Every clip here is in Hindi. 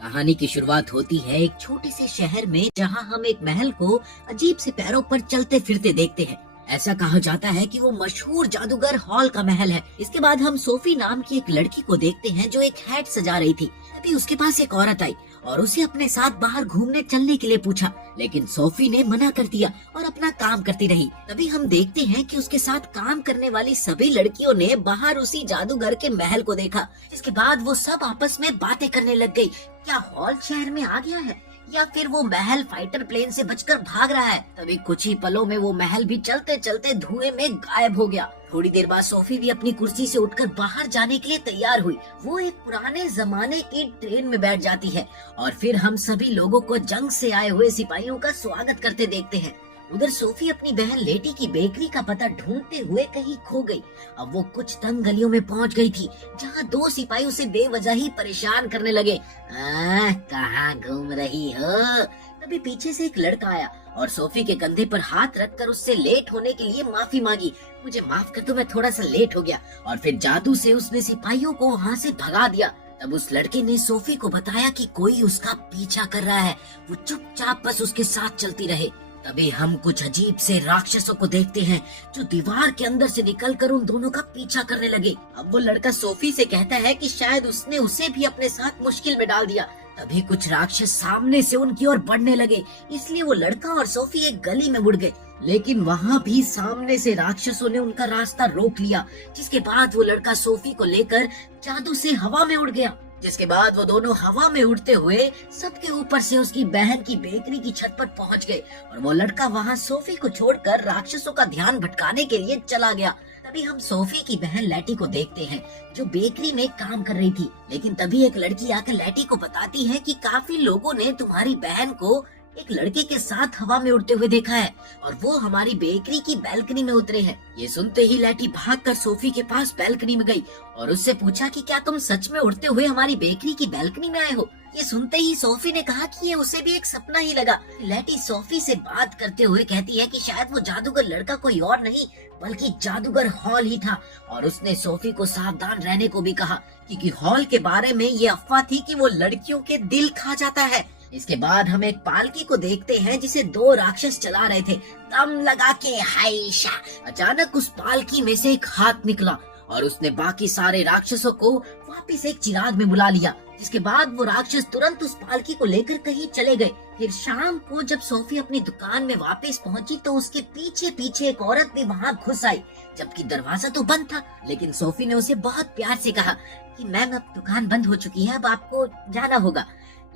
कहानी की शुरुआत होती है एक छोटे से शहर में, जहां हम एक महल को अजीब से पैरों पर चलते फिरते देखते हैं। ऐसा कहा जाता है कि वो मशहूर जादूगर हॉल का महल है। इसके बाद हम सोफी नाम की एक लड़की को देखते हैं जो एक हैट सजा रही थी। तभी उसके पास एक औरत आई और उसे अपने साथ बाहर घूमने चलने के लिए पूछा, लेकिन सोफी ने मना कर दिया और अपना काम करती रही। तभी हम देखते हैं कि उसके साथ काम करने वाली सभी लड़कियों ने बाहर उसी जादूगर के महल को देखा। इसके बाद वो सब आपस में बातें करने लग गई। क्या हॉल शहर में आ गया है या फिर वो महल फाइटर प्लेन से बचकर भाग रहा है? तभी कुछ ही पलों में वो महल भी चलते चलते धुएं में गायब हो गया। थोड़ी देर बाद सोफी भी अपनी कुर्सी से उठकर बाहर जाने के लिए तैयार हुई। वो एक पुराने जमाने की ट्रेन में बैठ जाती है और फिर हम सभी लोगों को जंग से आए हुए सिपाहियों का स्वागत करते देखते हैं। उधर सोफी अपनी बहन लेटी की बेकरी का पता ढूंढते हुए कहीं खो गई। अब वो कुछ तंग गलियों में पहुंच गई थी, जहां दो सिपाही उसे बेवजह ही परेशान करने लगे। कहाँ घूम रही हो? तभी पीछे से एक लड़का आया और सोफी के कंधे पर हाथ रखकर उससे लेट होने के लिए माफी मांगी। मुझे माफ कर दो, मैं थोड़ा सा लेट हो गया। और फिर जादू से उसने सिपाहियों को वहाँ से भगा दिया। तब उस लड़के ने सोफी को बताया कि कोई उसका पीछा कर रहा है, वो चुपचाप बस उसके साथ चलती रहे। तभी हम कुछ अजीब से राक्षसों को देखते हैं जो दीवार के अंदर से निकलकर उन दोनों का पीछा करने लगे। अब वो लड़का सोफी से कहता है कि शायद उसने उसे भी अपने साथ मुश्किल में डाल दिया। तभी कुछ राक्षस सामने से उनकी ओर बढ़ने लगे, इसलिए वो लड़का और सोफी एक गली में मुड़ गए। लेकिन वहाँ भी सामने से राक्षसों ने उनका रास्ता रोक लिया, जिसके बाद वो लड़का सोफी को लेकर जादू से हवा में उड़ गया। जिसके बाद वो दोनों हवा में उड़ते हुए सबके ऊपर से उसकी बहन की बेकरी की छत पर पहुंच गए और वो लड़का वहां सोफी को छोड़कर राक्षसों का ध्यान भटकाने के लिए चला गया। तभी हम सोफी की बहन लैटी को देखते हैं जो बेकरी में काम कर रही थी। लेकिन तभी एक लड़की आकर लैटी को बताती है कि काफी लोगों ने तुम्हारी बहन को एक लड़के के साथ हवा में उड़ते हुए देखा है और वो हमारी बेकरी की बैल्कनी में उतरे हैं। ये सुनते ही लैटी भागकर सोफी के पास बैल्कनी में गई और उससे पूछा कि क्या तुम सच में उड़ते हुए हमारी बेकरी की बैल्कनी में आए हो? ये सुनते ही सोफी ने कहा कि ये उसे भी एक सपना ही लगा। लैटी सोफी से बात करते हुए कहती है कि शायद वो जादूगर लड़का कोई और नहीं बल्कि जादूगर हॉल ही था और उसने सोफी को सावधान रहने को भी कहा, क्योंकि हॉल के बारे में ये अफवाह थी कि वो लड़कियों के दिल खा जाता है। इसके बाद हम एक पालकी को देखते हैं जिसे दो राक्षस चला रहे थे, दम लगा के हाइशा। अचानक उस पालकी में से एक हाथ निकला और उसने बाकी सारे राक्षसों को वापस एक चिराग में बुला लिया। जिसके बाद वो राक्षस तुरंत उस पालकी को लेकर कहीं चले गए। फिर शाम को जब सोफी अपनी दुकान में वापस पहुंची तो उसके पीछे पीछे एक औरत भी वहां घुस आई, जबकि दरवाजा तो बंद था। लेकिन सोफी ने उसे बहुत प्यार से कहा कि मैम अब दुकान बंद हो चुकी है, अब आपको जाना होगा।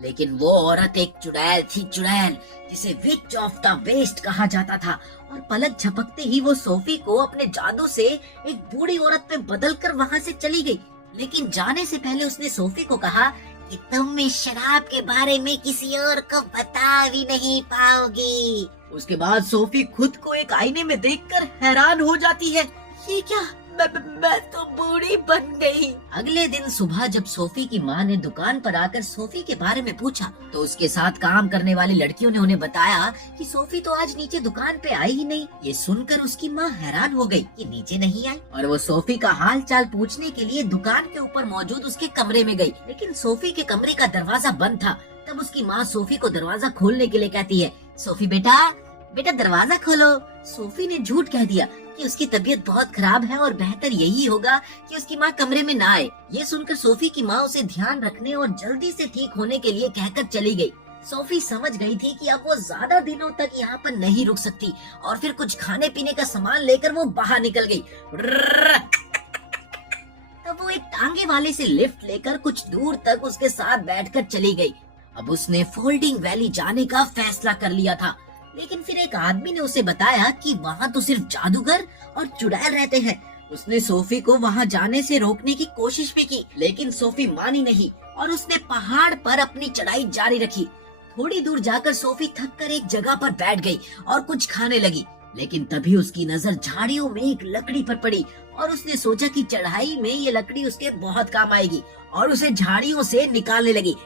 लेकिन वो औरत एक चुड़ैल थी, चुड़ैल जिसे विच ऑफ द वेस्ट कहा जाता था। और पलक झपकते ही वो सोफी को अपने जादू से एक बूढ़ी औरत में बदलकर वहां से चली गई। लेकिन जाने से पहले उसने सोफी को कहा कि तुम इस शराब के बारे में किसी और को बता भी नहीं पाओगी। उसके बाद सोफी खुद को एक आईने में देखकर हैरान हो जाती है, ये क्या, मैं तो बूढ़ी बन गई। अगले दिन सुबह जब सोफी की माँ ने दुकान पर आकर सोफी के बारे में पूछा तो उसके साथ काम करने वाली लड़कियों ने उन्हें बताया कि सोफी तो आज नीचे दुकान पे आई ही नहीं। ये सुनकर उसकी माँ हैरान हो गई कि नीचे नहीं आई और वो सोफी का हाल चाल पूछने के लिए दुकान के ऊपर मौजूद उसके कमरे में गई। लेकिन सोफी के कमरे का दरवाजा बंद था। तब उसकी माँ सोफी को दरवाजा खोलने के लिए कहती है, सोफी बेटा दरवाजा खोलो। सोफी ने झूठ कह दिया कि उसकी तबीयत बहुत खराब है और बेहतर यही होगा कि उसकी माँ कमरे में ना आए। ये सुनकर सोफी की माँ उसे ध्यान रखने और जल्दी से ठीक होने के लिए कहकर चली गई। सोफी समझ गई थी कि अब वो ज्यादा दिनों तक यहाँ पर नहीं रुक सकती और फिर कुछ खाने पीने का सामान लेकर वो बाहर निकल गई। तब वो एक टांगे वाले से लिफ्ट लेकर कुछ दूर तक उसके साथ बैठकर चली गई। अब उसने फोल्डिंग वैली जाने का फैसला कर लिया था। लेकिन फिर एक आदमी ने उसे बताया कि वहाँ तो सिर्फ जादूगर और चुड़ैल रहते हैं। उसने सोफी को वहाँ जाने से रोकने की कोशिश भी की, लेकिन सोफी मानी नहीं और उसने पहाड़ पर अपनी चढ़ाई जारी रखी। थोड़ी दूर जाकर सोफी थककर एक जगह पर बैठ गई और कुछ खाने लगी। लेकिन तभी उसकी नजर झाड़ियों में एक लकड़ी पर पड़ी और उसने सोचा कि चढ़ाई में ये लकड़ी उसके बहुत काम आएगी और उसे झाड़ियों से निकालने लगी।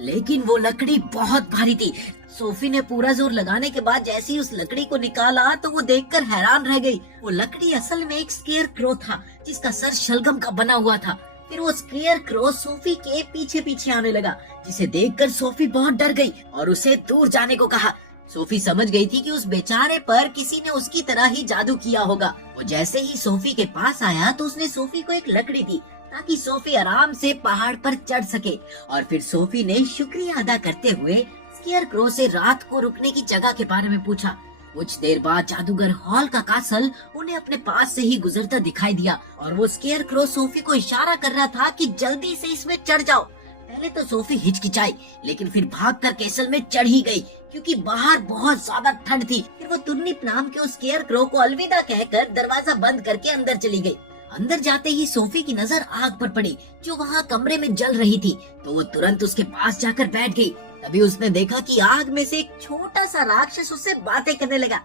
लेकिन वो लकड़ी बहुत भारी थी। सोफी ने पूरा जोर लगाने के बाद जैसे ही उस लकड़ी को निकाला तो वो देखकर हैरान रह गई। वो लकड़ी असल में एक स्केयर क्रो था जिसका सर शलगम का बना हुआ था। फिर वो स्केयर क्रो सोफी के पीछे पीछे आने लगा, जिसे देखकर सोफी बहुत डर गई और उसे दूर जाने को कहा। सोफी समझ गई थी कि उस बेचारे पर किसी ने उसकी तरह ही जादू किया होगा। वो जैसे ही सोफी के पास आया तो उसने सोफी को एक लकड़ी दी ताकि सोफी आराम से पहाड़ पर चढ़ सके। और फिर सोफी ने शुक्रिया अदा करते हुए स्केयर क्रो से रात को रुकने की जगह के बारे में पूछा। कुछ देर बाद जादूगर हॉल का कासल उन्हें अपने पास से ही गुजरता दिखाई दिया और वो स्केयर क्रो सोफी को इशारा कर रहा था कि जल्दी से इसमें चढ़ जाओ। पहले तो सोफी हिचकिचाई, लेकिन फिर भागकर कैसल में चढ़ ही गई क्योंकि बाहर बहुत ज्यादा ठंड थी। फिर वो तुर्निप नाम के उस स्केयर क्रो को अलविदा कहकर दरवाजा बंद करके अंदर चली गई। अंदर जाते ही सोफी की नजर आग पर पड़ी जो वहाँ कमरे में जल रही थी, तो वो तुरंत उसके पास जाकर बैठ गई। तभी उसने देखा कि आग में से एक छोटा सा राक्षस उससे बातें करने लगा।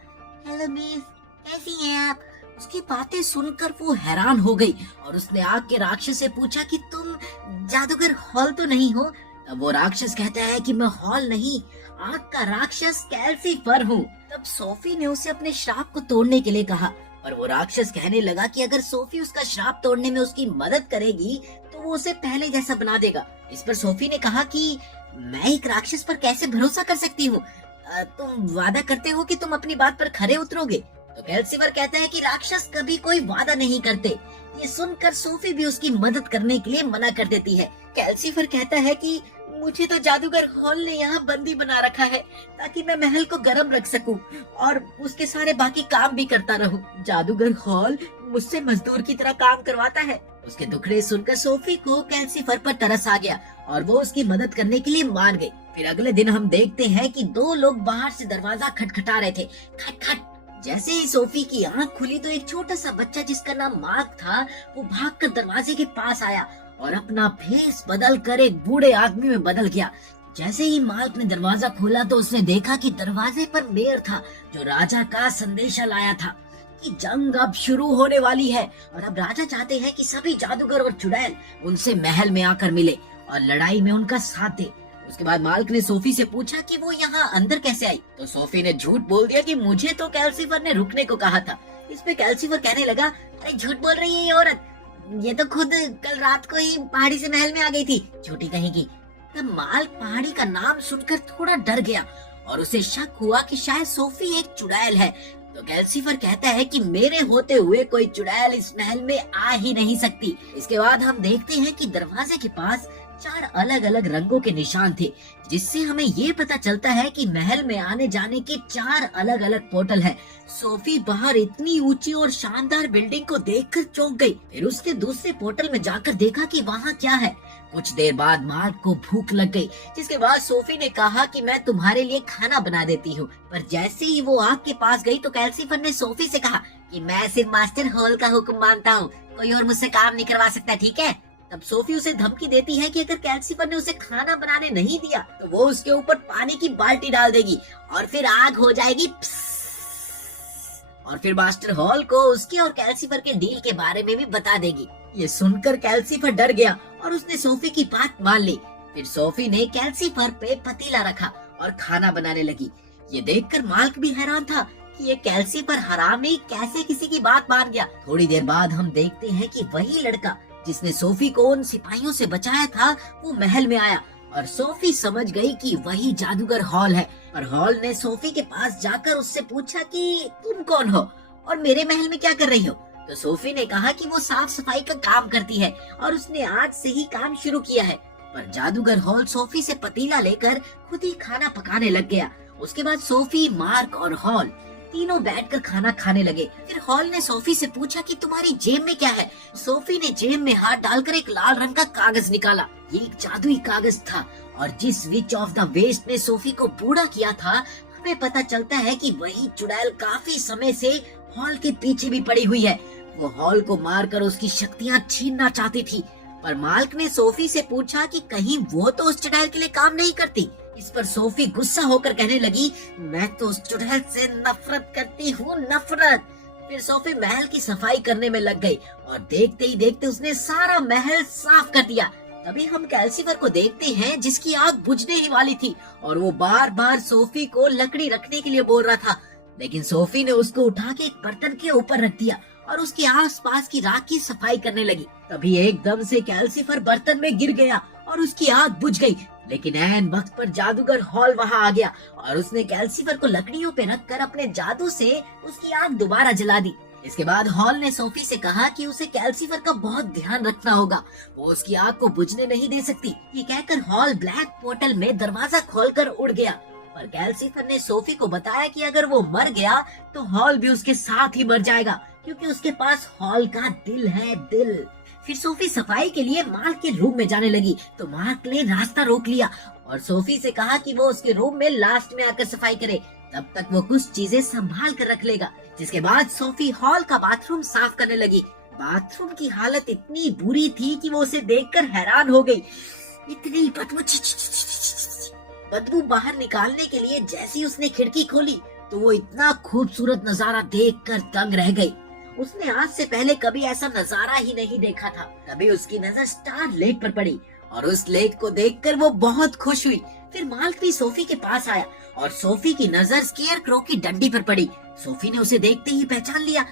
हेलो मिस, कैसी हैं आप? उसकी बातें सुनकर वो हैरान हो गई और उसने आग के राक्षस से पूछा कि तुम जादूगर हॉल तो नहीं हो? तब वो राक्षस कहता है कि मैं हॉल नहीं, आग का राक्षस कैल्सीफर हूँ। तब सोफी ने उसे अपने श्राप को तोड़ने के लिए कहा, पर वो राक्षस कहने लगा कि अगर सोफी उसका श्राप तोड़ने में उसकी मदद करेगी तो वो उसे पहले जैसा बना देगा। इस पर सोफी ने कहा कि मैं एक राक्षस पर कैसे भरोसा कर सकती हूँ? तुम वादा करते हो कि तुम अपनी बात पर खरे उतरोगे? तो कैल्सीफर कहता है कि राक्षस कभी कोई वादा नहीं करते। ये सुनकर सोफी भी उसकी मदद करने के लिए मना कर देती है। कैल्सीफर कहता है कि मुझे तो जादूगर हॉल ने यहाँ बंदी बना रखा है ताकि मैं महल को गर्म रख सकूं और उसके सारे बाकी काम भी करता रहूं। जादूगर हॉल मुझसे मजदूर की तरह काम करवाता है। उसके दुखड़े सुनकर सोफी को कैल्सीफर पर तरस आ गया और वो उसकी मदद करने के लिए मान गई। फिर अगले दिन हम देखते हैं कि दो लोग बाहर से दरवाजा खटखटा रहे थे। खट खट। जैसे ही सोफी की आंख खुली तो एक छोटा सा बच्चा जिसका नाम मार्क था वो भागकर दरवाजे के पास आया और अपना फेस बदल कर एक बूढ़े आदमी में बदल गया। जैसे ही मार्क ने दरवाजा खोला तो उसने देखा कि दरवाजे पर मेयर था जो राजा का संदेशा लाया था कि जंग अब शुरू होने वाली है और अब राजा चाहते हैं कि सभी जादूगर और चुड़ैल उनसे महल में आकर मिले और लड़ाई में उनका साथ दे। उसके बाद मार्क ने सोफी से पूछा कि वो यहाँ अंदर कैसे आई, तो सोफी ने झूठ बोल दिया कि मुझे तो कैल्सीफर ने रुकने को कहा था। इस पे कैल्सीफर कहने लगा, अरे झूठ बोल रही है ये औरत, ये तो खुद कल रात को ही पहाड़ी से महल में आ गई थी, झूठी कहीं की। तब मार्क पहाड़ी का नाम सुनकर थोड़ा डर गया और उसे शक हुआ कि शायद सोफी एक चुड़ैल है। तो कैल्सीफर कहता है कि मेरे होते हुए कोई चुड़ैल इस महल में आ ही नहीं सकती। इसके बाद हम देखते हैं कि दरवाजे के पास 4 अलग अलग रंगों के निशान थे, जिससे हमें ये पता चलता है कि महल में आने जाने के 4 अलग अलग पोर्टल हैं। सोफी बाहर इतनी ऊंची और शानदार बिल्डिंग को देखकर चौंक गई। फिर उसने दूसरे पोर्टल में जाकर देखा कि वहाँ क्या है। कुछ देर बाद मार्क को भूख लग गई, जिसके बाद सोफी ने कहा कि मैं तुम्हारे लिए खाना बना देती हूँ। पर जैसे ही वो आग के पास गई तो कैल्सीफर ने सोफी से कहा कि मैं सिर्फ मास्टर हॉल का हुक्म मानता हूँ, कोई और मुझसे काम नहीं करवा सकता, ठीक है? तब सोफी उसे धमकी देती है कि अगर कैल्सीफर ने उसे खाना बनाने नहीं दिया तो वो उसके ऊपर पानी की बाल्टी डाल देगी और फिर आग हो जाएगी। और फिर मास्टर हॉल को उसके और कैल्सीफर के डील के बारे में भी बता देगी। ये सुनकर कैल्सीफर डर गया और उसने सोफी की बात मान ली। फिर सोफी ने कैल्सीफर पे पतीला रखा और खाना बनाने लगी। ये देखकर मार्क भी हैरान था कि ये कैल्सीफर हरामी कैसे किसी की बात मान गया। थोड़ी देर बाद हम देखते हैं कि वही लड़का जिसने सोफी को उन सिपाहियों से बचाया था वो महल में आया और सोफी समझ गई कि वही जादूगर हॉल है। और हॉल ने सोफी के पास जाकर उससे पूछा कि तुम कौन हो और मेरे महल में क्या कर रही हो? तो सोफी ने कहा कि वो साफ सफाई का काम करती है और उसने आज से ही काम शुरू किया है। पर जादूगर हॉल सोफी से पतीला लेकर खुद ही खाना पकाने लग गया। उसके बाद सोफी, मार्क और हॉल तीनों बैठकर खाना खाने लगे। फिर हॉल ने सोफी से पूछा कि तुम्हारी जेब में क्या है? सोफी ने जेब में हाथ डालकर एक लाल रंग का कागज निकाला। ये एक जादुई कागज था और जिस विच ऑफ द वेस्ट ने सोफी को बूढ़ा किया था, हमें पता चलता है कि वही चुड़ैल काफी समय से हॉल के पीछे भी पड़ी हुई है। वो हॉल को मारकर उसकी शक्तियाँ छीनना चाहती थी। पर मार्क ने सोफी से पूछा कि कहीं वो तो उस चुड़ैल के लिए काम नहीं करती। इस पर सोफी गुस्सा होकर कहने लगी, मैं तो उस चुड़ैल से नफरत करती हूँ, नफरत। फिर सोफी महल की सफाई करने में लग गई और देखते ही देखते उसने सारा महल साफ कर दिया। तभी हम कैल्सीफर को देखते हैं जिसकी आग बुझने ही वाली थी और वो बार बार सोफी को लकड़ी रखने के लिए बोल रहा था, लेकिन सोफी ने उसको उठा के एक बर्तन के ऊपर रख दिया और उसके आसपास की राख की सफाई करने लगी। तभी एकदम से कैल्सीफर बर्तन में गिर गया और उसकी आग बुझ गई। लेकिन ऐन वक्त पर जादूगर हॉल वहां आ गया और उसने कैल्सीफर को लकड़ियों पे रखकर अपने जादू से उसकी आग दोबारा जला दी। इसके बाद हॉल ने सोफी से कहा कि उसे कैल्सीफर का बहुत ध्यान रखना होगा, वो उसकी आग को बुझने नहीं दे सकती। ये कहकर हॉल ब्लैक पोर्टल में दरवाजा खोलकर उड़ गया। पर कैल्सीफर ने सोफी को बताया कि अगर वो मर गया तो हॉल भी उसके साथ ही मर जाएगा, क्योंकि उसके पास हॉल का दिल है, दिल। फिर सोफी सफाई के लिए मार्क के रूम में जाने लगी तो मार्क ने रास्ता रोक लिया और सोफी से कहा कि वो उसके रूम में लास्ट में आकर सफाई करे, तब तक वो कुछ चीजें संभाल कर रख लेगा। जिसके बाद सोफी हॉल का बाथरूम साफ करने लगी। बाथरूम की हालत इतनी बुरी थी कि वो उसे देखकर हैरान हो गई। इतनी बदबू, बदबू बाहर निकालने के लिए जैसी उसने खिड़की खोली तो वो इतना खूबसूरत नजारा देखकर दंग रह गई। उसने आज से पहले कभी ऐसा नजारा ही नहीं देखा था। तभी उसकी नजर स्टार लेक पर पड़ी और उस लेक को देखकर वो बहुत खुश हुई। फिर मार्क भी सोफी के पास आया और सोफी की नजर स्केयर क्रो की डंडी पर पड़ी। सोफी ने उसे देखते ही पहचान लिया,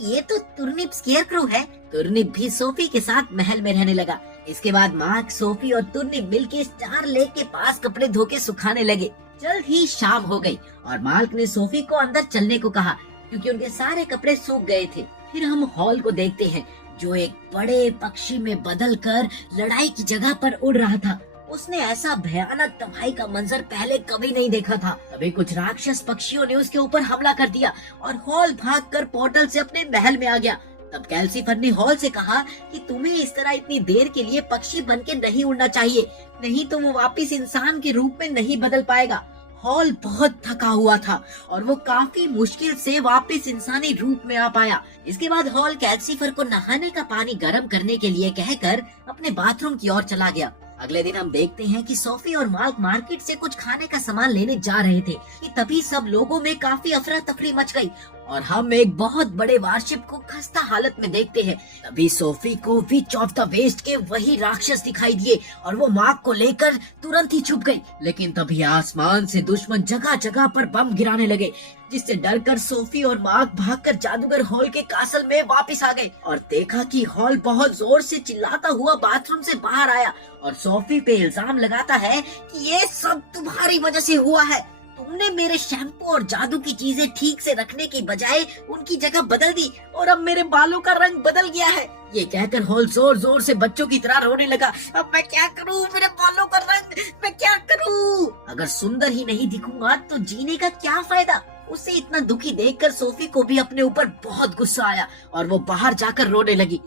ये तो तुर्निप स्केयर क्रो है। तुर्निप भी सोफी के साथ महल में रहने लगा। इसके बाद मार्क, सोफी और तुर्निप मिलकर स्टार लेक के पास कपड़े धो के सुखाने लगे। जल्द ही शाम हो गई और मार्क ने सोफी को अंदर चलने को कहा, क्योंकि उनके सारे कपड़े सूख गए थे। फिर हम हॉल को देखते हैं, जो एक बड़े पक्षी में बदलकर लड़ाई की जगह पर उड़ रहा था। उसने ऐसा भयानक तबाही का मंजर पहले कभी नहीं देखा था। तभी कुछ राक्षस पक्षियों ने उसके ऊपर हमला कर दिया और हॉल भागकर पोर्टल से अपने महल में आ गया। तब कैल्सीफर ने हॉल से कहा कि तुम्हें इस तरह इतनी देर के लिए पक्षी बन के नहीं उड़ना चाहिए, नहीं तो वो वापिस इंसान के रूप में नहीं बदल पाएगा। हॉल बहुत थका हुआ था और वो काफी मुश्किल से वापस इंसानी रूप में आ पाया। इसके बाद हॉल कैल्सीफर को नहाने का पानी गर्म करने के लिए कहकर अपने बाथरूम की ओर चला गया। अगले दिन हम देखते हैं कि सोफी और मार्क मार्केट से कुछ खाने का सामान लेने जा रहे थे कि तभी सब लोगों में काफी अफरा तफरी मच गई और हम एक बहुत बड़े वारशिप को खस्ता हालत में देखते हैं। तभी सोफी को विच ऑफ द वेस्ट के वही राक्षस दिखाई दिए और वो मार्क को लेकर तुरंत ही छुप गई। लेकिन तभी आसमान से दुश्मन जगह जगह पर बम गिराने लगे, जिससे डरकर सोफी और मार्क भागकर जादूगर हॉल के कासल में वापस आ गए और देखा कि हॉल बहुत जोर से चिल्लाता हुआ बाथरूम से बाहर आया और सोफी पे इल्जाम लगाता है कि ये सब तुम्हारी वजह से हुआ है। तुमने मेरे शैम्पू और जादू की चीजें ठीक से रखने की बजाय उनकी जगह बदल दी और अब मेरे बालों का रंग बदल गया है। ये कहकर हॉल जोर जोर से बच्चों की तरह रोने लगा। अब मैं क्या करूं, मेरे बालों का रंग, मैं क्या करूं? अगर सुंदर ही नहीं दिखूंगा तो जीने का क्या फायदा? उसे इतना दुखी देखकर सोफी को भी अपने ऊपर बहुत गुस्सा आया और वो बाहर जाकर रोने लगी।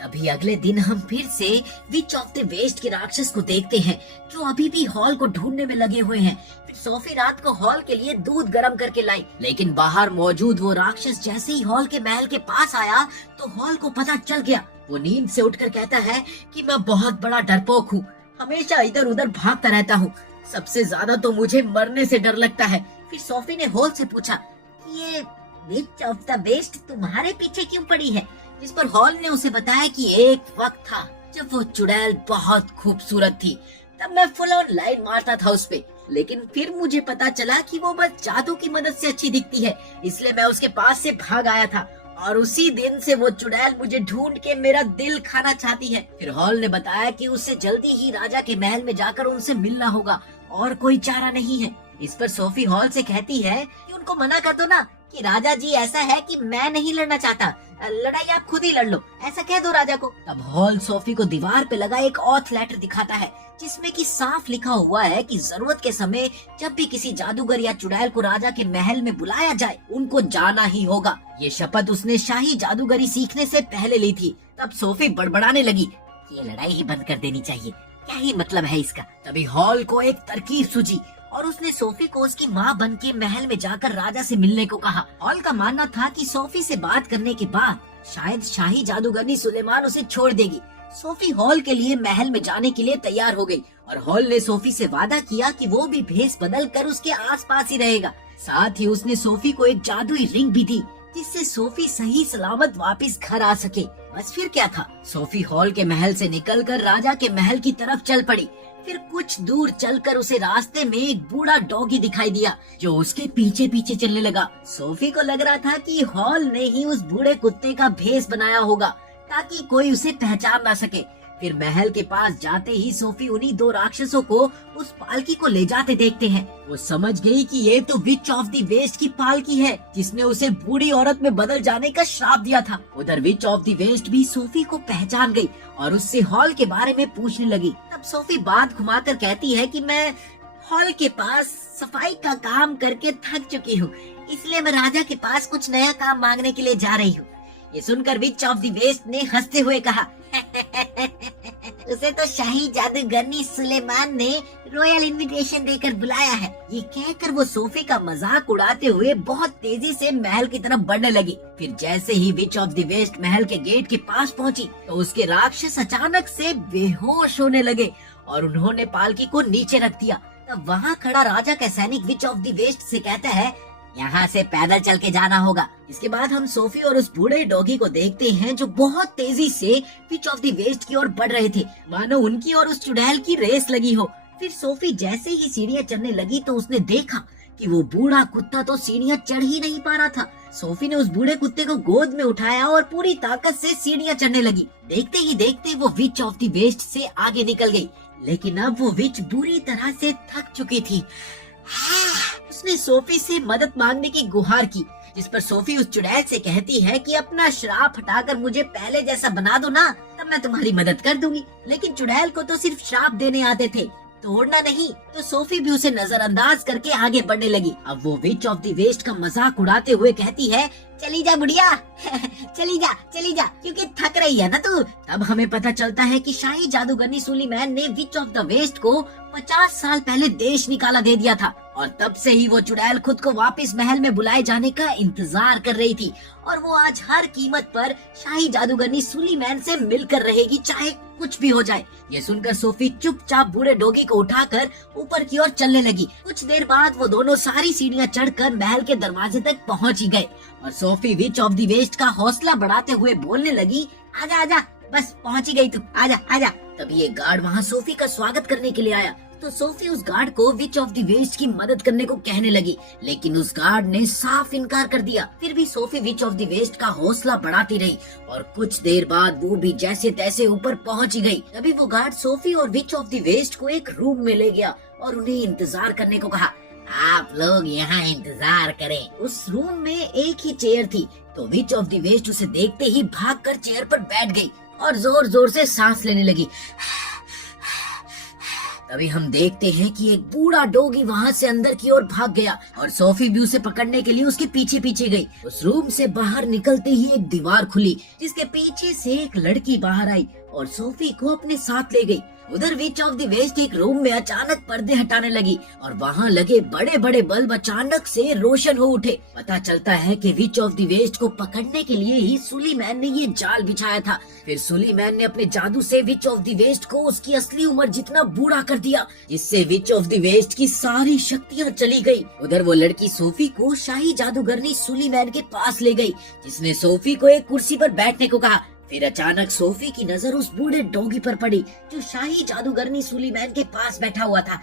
तभी अगले दिन हम फिर से विच ऑफ द वेस्ट के राक्षस को देखते हैं, जो अभी भी हॉल को ढूंढने में लगे हुए हैं। फिर सोफी रात को हॉल के लिए दूध गर्म करके लाई, लेकिन बाहर मौजूद वो राक्षस जैसे ही हॉल के महल के पास आया तो हॉल को पता चल गया। वो नींद से उठकर कहता है कि मैं बहुत बड़ा डरपोक हूँ, हमेशा इधर उधर भागता रहता हूँ, सबसे ज्यादा तो मुझे मरने से डर लगता है। फिर सोफी ने हॉल से पूछा, ये विच ऑफ द वेस्ट तुम्हारे पीछे क्यों पड़ी है? जिस पर हॉल ने उसे बताया कि एक वक्त था जब वो चुड़ैल बहुत खूबसूरत थी, तब मैं फुल ऑन लाइन मारता था उस पे, लेकिन फिर मुझे पता चला कि वो बस जादू की मदद से अच्छी दिखती है, इसलिए मैं उसके पास से भाग आया था और उसी दिन से वो चुड़ैल मुझे ढूंढ के मेरा दिल खाना चाहती है। फिर हॉल ने बताया कि उसे जल्दी ही राजा के महल में जाकर उनसे मिलना होगा और कोई चारा नहीं है। इस पर सोफी हॉल से कहती है कि उनको मना कर दो ना कि राजा जी ऐसा है कि मैं नहीं लड़ना चाहता, लड़ाई आप खुद ही लड़ लो, ऐसा कह दो राजा को। तब हॉल सोफी को दीवार पे लगा एक ऑथ लेटर दिखाता है, जिसमें कि साफ लिखा हुआ है कि जरूरत के समय जब भी किसी जादूगर या चुड़ैल को राजा के महल में बुलाया जाए, उनको जाना ही होगा। ये शपथ उसने शाही जादूगरी सीखने से पहले ली थी। तब सोफी बड़बड़ाने लगी, ये लड़ाई ही बंद कर देनी चाहिए, क्या ही मतलब है इसका। तभी हॉल को एक तरकीब सूझी और उसने सोफी को उसकी माँ बन के महल में जाकर राजा से मिलने को कहा। हॉल का मानना था कि सोफी से बात करने के बाद शायद शाही जादूगरनी सुलेमान उसे छोड़ देगी। सोफी हॉल के लिए महल में जाने के लिए तैयार हो गई और हॉल ने सोफी से वादा किया कि वो भी भेष बदल कर उसके आसपास ही रहेगा। साथ ही उसने सोफी को एक जादुई रिंग भी दी, जिससे सोफी सही सलामत वापस घर आ सके। बस फिर क्या था, सोफी हॉल के महल से निकलकर राजा के महल की तरफ चल पड़ी। फिर कुछ दूर चलकर उसे रास्ते में एक बूढ़ा डॉगी दिखाई दिया जो उसके पीछे पीछे चलने लगा। सोफी को लग रहा था कि हॉल ने ही उस बूढ़े कुत्ते का भेष बनाया होगा ताकि कोई उसे पहचान ना सके। फिर महल के पास जाते ही सोफी उन्हीं दो राक्षसों को उस पालकी को ले जाते देखते हैं। वो समझ गई कि ये तो विच ऑफ द वेस्ट की पालकी है जिसने उसे बूढ़ी औरत में बदल जाने का श्राप दिया था। उधर विच ऑफ द वेस्ट भी सोफी को पहचान गई और उससे हॉल के बारे में पूछने लगी। तब सोफी बात घुमाकर कहती है कि मैं हॉल के पास सफाई का काम करके थक चुकी हूँ, इसलिए मैं राजा के पास कुछ नया काम मांगने के लिए जा रही हूँ। ये सुनकर विच ऑफ द वेस्ट ने हंसते हुए कहा उसे तो शाही जादूगरनी सुलेमान ने रॉयल इनविटेशन देकर बुलाया है। ये कहकर वो सोफी का मजाक उड़ाते हुए बहुत तेजी से महल की तरफ बढ़ने लगी। फिर जैसे ही विच ऑफ द वेस्ट महल के गेट के पास पहुंची तो उसके राक्षस अचानक से बेहोश होने लगे और उन्होंने पालकी को नीचे रख दिया। तब वहाँ खड़ा राजा का सैनिक विच ऑफ द वेस्ट से कहता है यहाँ से पैदल चल के जाना होगा। इसके बाद हम सोफी और उस बूढ़े डॉगी को देखते हैं जो बहुत तेजी से विच ऑफ द वेस्ट की ओर बढ़ रहे थे, मानो उनकी और उस चुड़ैल की रेस लगी हो। फिर सोफी जैसे ही सीढ़ियाँ चढ़ने लगी तो उसने देखा कि वो बूढ़ा कुत्ता तो सीढ़ियाँ चढ़ ही नहीं पा रहा था। सोफी ने उस बूढ़े कुत्ते को गोद में उठाया और पूरी ताकत से सीढ़ियाँ चढ़ने लगी। देखते ही देखते वो विच ऑफ द वेस्ट से आगे निकल गई, लेकिन अब वो विच बुरी तरह से थक चुकी थी। उसने सोफी से मदद मांगने की गुहार की, जिस पर सोफी उस चुड़ैल से कहती है कि अपना श्राप हटाकर मुझे पहले जैसा बना दो ना, तब मैं तुम्हारी मदद कर दूंगी। लेकिन चुड़ैल को तो सिर्फ श्राप देने आते थे, तोड़ना नहीं। तो सोफी भी उसे नजरअंदाज करके आगे बढ़ने लगी। अब वो विच ऑफ द वेस्ट का मजाक उड़ाते हुए कहती है चली जा बुढ़िया चली जा क्योंकि थक रही है ना तू। तब हमें पता चलता है कि शाही जादूगरनी सुलीमैन ने विच ऑफ द वेस्ट को 50 साल पहले देश निकाला दे दिया था और तब से ही वो चुड़ैल खुद को वापस महल में बुलाए जाने का इंतजार कर रही थी और वो आज हर कीमत पर शाही जादूगरनी सुलीमैन से मिलकर रहेगी, चाहे कुछ भी हो जाए। ये सुनकर सोफी चुपचाप बूढ़े डॉगी को उठाकर ऊपर की ओर चलने लगी। कुछ देर बाद वो दोनों सारी सीढ़ियां चढ़कर महल के दरवाजे तक पहुंच ही गए और Sophie witch of the west का हौसला बढ़ाते हुए बोलने लगी आजा आजा, बस पहुंच ही गई तू, आजा आजा। तभी एक गार्ड वहाँ सोफी का स्वागत करने के लिए आया तो सोफी उस गार्ड को विच ऑफ द वेस्ट की मदद करने को कहने लगी, लेकिन उस गार्ड ने साफ इनकार कर दिया। फिर भी Sophie witch of the west का हौसला बढ़ाती रही और कुछ देर बाद वो भी जैसे तैसे ऊपर पहुंच ही गई। तभी वो गार्ड सोफी और विच ऑफ द वेस्ट को एक रूम में ले गया और उन्हें इंतजार करने को कहा। आप लोग यहाँ इंतजार करें। उस रूम में एक ही चेयर थी तो विच ऑफ द वेस्ट उसे देखते ही भागकर चेयर पर बैठ गई और जोर जोर से सांस लेने लगी। तभी हम देखते हैं कि एक बूढ़ा डॉगी वहाँ से अंदर की ओर भाग गया और सोफी भी उसे पकड़ने के लिए उसके पीछे पीछे गई। उस रूम से बाहर निकलते ही एक दीवार खुली जिसके पीछे से एक लड़की बाहर आई और सोफी को अपने साथ ले गई। उधर विच ऑफ द वेस्ट एक रूम में अचानक पर्दे हटाने लगी और वहाँ लगे बड़े बड़े बल्ब अचानक से रोशन हो उठे। पता चलता है कि विच ऑफ द वेस्ट को पकड़ने के लिए ही सुलीमैन ने ये जाल बिछाया था। फिर सुलीमैन ने अपने जादू से विच ऑफ द वेस्ट को उसकी असली उम्र जितना बूढ़ा कर दिया, जिससे विच ऑफ द वेस्ट की सारी शक्तियाँ चली गयी। उधर वो लड़की सोफी को शाही जादूगरनी सुलीमैन के पास ले गयी, जिसने सोफी को एक कुर्सी पर बैठने को कहा। फिर अचानक सोफी की नजर उस बूढ़े डॉगी पर पड़ी जो शाही जादूगरनी सुलीमैन के पास बैठा हुआ था।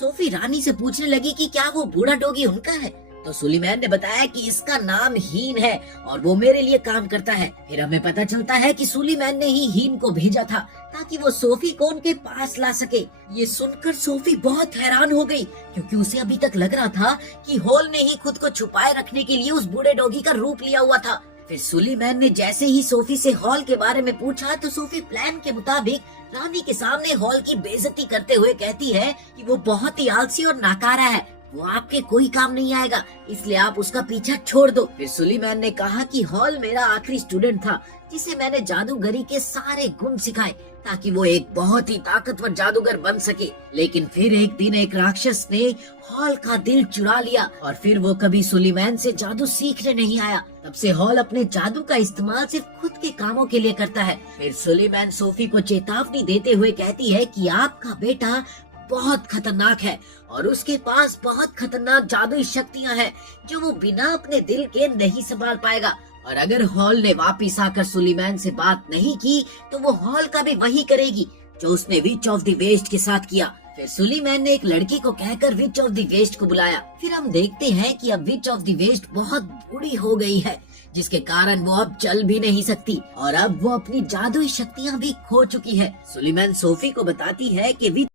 सोफी रानी से पूछने लगी कि क्या वो बूढ़ा डॉगी उनका है, तो सुलीमैन ने बताया कि इसका नाम हीन है और वो मेरे लिए काम करता है। फिर हमें पता चलता है कि सुलीमैन ने ही हीन को भेजा था ताकि वो सोफी को उनके पास ला सके। ये सुनकर सोफी बहुत हैरान हो गई क्योंकि उसे अभी तक लग रहा था कि हॉल ने ही खुद को छुपाए रखने के लिए उस बूढ़े डॉगी का रूप लिया हुआ था। फिर सुलीमैन ने जैसे ही सोफी से हॉल के बारे में पूछा तो सोफी प्लान के मुताबिक रानी के सामने हॉल की बेइज्जती करते हुए कहती है कि वो बहुत ही आलसी और नाकारा है, वो आपके कोई काम नहीं आएगा, इसलिए आप उसका पीछा छोड़ दो। फिर सुलीमैन ने कहा कि हॉल मेरा आखिरी स्टूडेंट था जिसे मैंने जादूगरी के सारे गुण सिखाए ताकि वो एक बहुत ही ताकतवर जादूगर बन सके। लेकिन फिर एक दिन एक राक्षस ने हॉल का दिल चुरा लिया और फिर वो कभी सुलीमैन से जादू सीखने नहीं आया। तब से हॉल अपने जादू का इस्तेमाल सिर्फ खुद के कामों के लिए करता है। फिर सुलीमैन सोफी को चेतावनी देते हुए कहती है कि आपका बेटा बहुत खतरनाक है और उसके पास बहुत खतरनाक जादुई शक्तियाँ हैं जो वो बिना अपने दिल के नहीं संभाल पाएगा और अगर हॉल ने वापिस आकर सुलीमान से बात नहीं की तो वो हॉल का भी वही करेगी जो उसने विच ऑफ द वेस्ट के साथ किया। फिर सुलीमान ने एक लड़की को कहकर विच ऑफ द वेस्ट को बुलाया। फिर हम देखते हैं कि अब विच ऑफ द वेस्ट बहुत बूढ़ी हो गई है, जिसके कारण वो अब चल भी नहीं सकती और अब वो अपनी जादुई शक्तियाँ भी खो चुकी है। सुलीमान सोफी को बताती है कि